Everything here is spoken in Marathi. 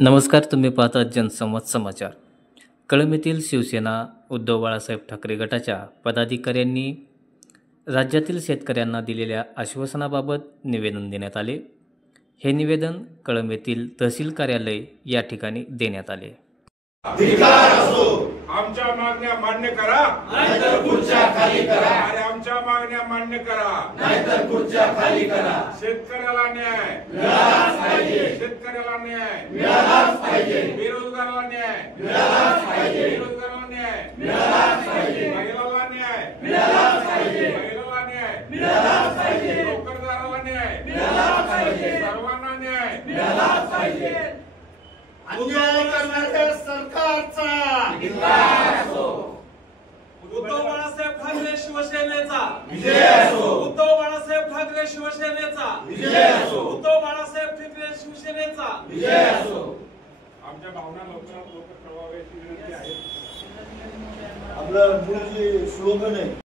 नमस्कार. तुम्ही पाहता जनसंवाद समाचार. कळंब येथील शिवसेना उद्धव बाळासाहेब ठाकरे गटाच्या पदाधिकाऱ्यांनी राज्यातील शेतकऱ्यांना दिलेल्या आश्वासनाबाबत निवेदन देण्यात आले. हे निवेदन कळंब येथील तहसील कार्यालय या ठिकाणी देण्यात आले. आमच्या मागण्या मान्य करा, नाहीतर खुर्च्या खाली करा. आणि आमच्या मागण्या मान्य करा, नाहीतर खुर्च्या खाली करा. शेतकऱ्याला न्याय मिळालाच पाहिजे. शेतकऱ्याला न्याय मिळालाच पाहिजे. बेरोजगाराला न्याय मिळालाच पाहिजे. बेरोजगाराला न्याय मिळालाच पाहिजे. महिलाला न्याय मिळालाच पाहिजे. महिलाला न्याय मिळालाच पाहिजे. नोकरदाराला न्याय मिळालाच पाहिजे. सर्वांना न्याय मिळालाच पाहिजे. अन्याय करणाऱ्या सरकारचा उद्धव बाळासाहेब ठाकरे शिवसेनेचा विजय असो. उद्धव बाळासाहेब ठाकरे शिवसेनेचा विजय असो. उद्धव बाळासाहेब ठाकरे शिवसेनेचा विजय असो. आमच्या भावना लवकरात लवकर कळवाव्याची विनंती आहे. आपलं मूळ जे स्लोगन आहे